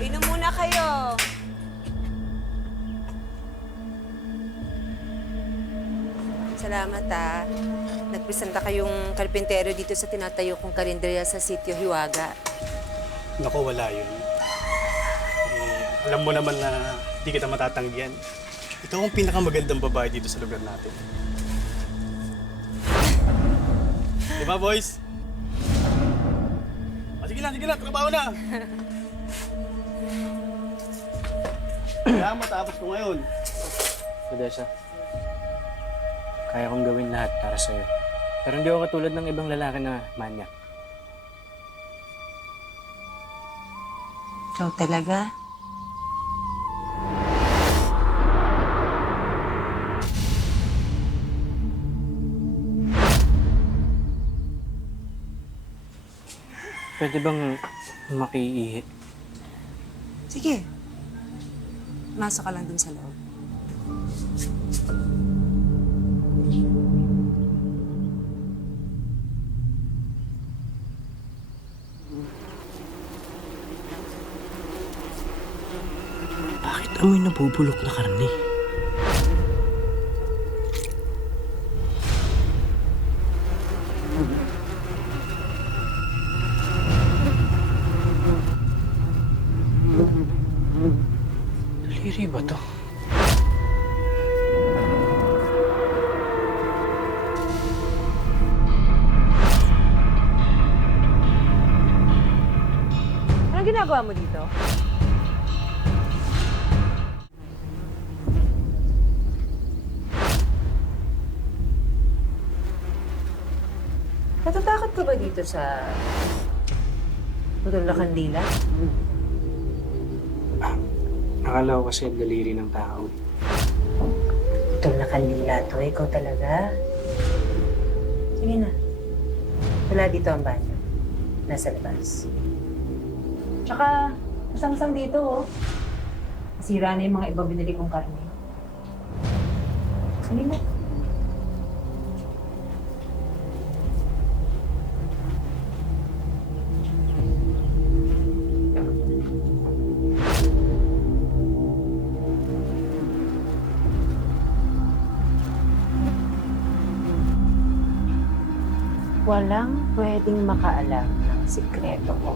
Inom muna kayo. Salamat Nagpresenta kayong karpintero dito sa tinatayo kong karinderya sa sitio Hiwaga. Naku, wala yun. Alam mo naman na hindi kita matatanggihan. Ikaw ang pinakamagandang babae dito sa lugar natin. Di ba, boys? Sige na, trabaho na! Kaya matapos ko ngayon. Odessa, kaya kong gawin lahat para sa'yo. Pero hindi ako katulad ng ibang lalaki na manyak. Ikaw talaga? Pwede bang makiihi? Sige. Masok ka lang dun sa loob. Bakit amoy nabubulok na karne? Daliri ba to? Anong ginagawa mo dito? Natatakot ka ba dito sa putol na kandila? Akala ko kasi daliri ng tao. Putol na kandila to, ikaw talaga. Sige na. Wala dito ang banyo. Nasa labas. Tsaka, masang-masang dito, oh. Masira na yung mga iba binili kong karne. Sige na. Walang pwedeng makaalam ng sikreto ko.